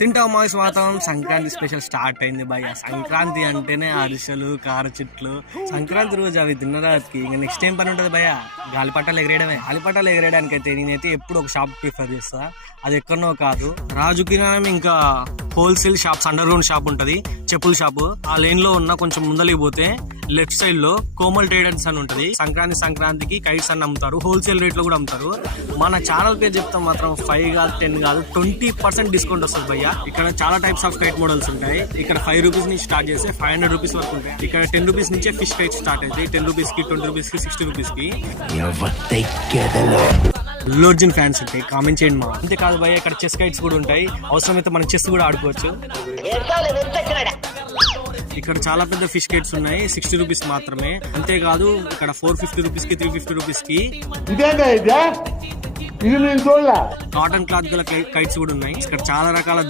తింటాం మాస్ వాతావరణం. Sankranti special start అయింది భయ్య. సంక్రాంతి అంటేనే అరిసెలు, కార చెట్లు. సంక్రాంతి రోజు అవి తిన్నరాకి ఇంకా నెక్స్ట్ ఏం పని ఉంటుంది భయ్య? గాలిపటాలు ఎగరేయడమే. గాలిపటాలు ఎగరేయడానికి అయితే నేనైతే ఎప్పుడు ఒక షాప్ ప్రిఫర్ చేస్తా. అది ఎక్కడనో కాదు, రాజు కిరాణం ఇంకా wholesale shops under ground shop ఉంటది, చెప్పుల షాప్. ఆ లేన్ లో ఉన్న కొంచెం ముందలికి పోతే లెఫ్ట్ సైడ్ లో కోమల్ ట్రేడర్స్ అని ఉంటది. సంక్రాంతికి కైట్స్ అని అమ్ముతారు, హోల్సేల్ రేట్ లో కూడా అమ్ముతారు. మన ఛానల్ పేరు చెప్తాం మాత్రం 5 కాదు 10 కాదు 20% డిస్కౌంట్ వస్తుంది భయ్య. ఇక్కడ చాలా టైప్స్ ఆఫ్ కైట్ మోడల్స్ ఉంటాయి. ఇక్కడ 5 రూపీస్ నుంచి స్టార్ట్ చేస్తే 500 రూపీస్ వరకు ఉంటాయి. ఇక్కడ 10 రూపీస్ నుంచే ఫిష్ కైట్ స్టార్ట్ అవుతాయి. 10 రూపీస్ కి, 20 రూపీస్ కి, 60 రూపీస్ కి. లోర్జిన్ ఫ్యాన్స్ ఉంటాయి, కామెంట్ చేయండి మా. అంతేకాదు భయ్య, ఇక్కడ చెస్ కైట్స్ కూడా ఉంటాయి. అవసరమైతే మనం చెస్ కూడా ఆడుకోవచ్చు. ఇక్కడ చాలా పెద్ద ఫిష్ కైట్స్ ఉన్నాయి, 60 రూపీస్ మాత్రమే. అంతేకాదు ఇక్కడ 450 రూపీస్ కి, 350 రూపీస్ కి కాటన్ క్లాత్ గల కైట్స్ కూడా ఉన్నాయి. ఇక్కడ చాలా రకాల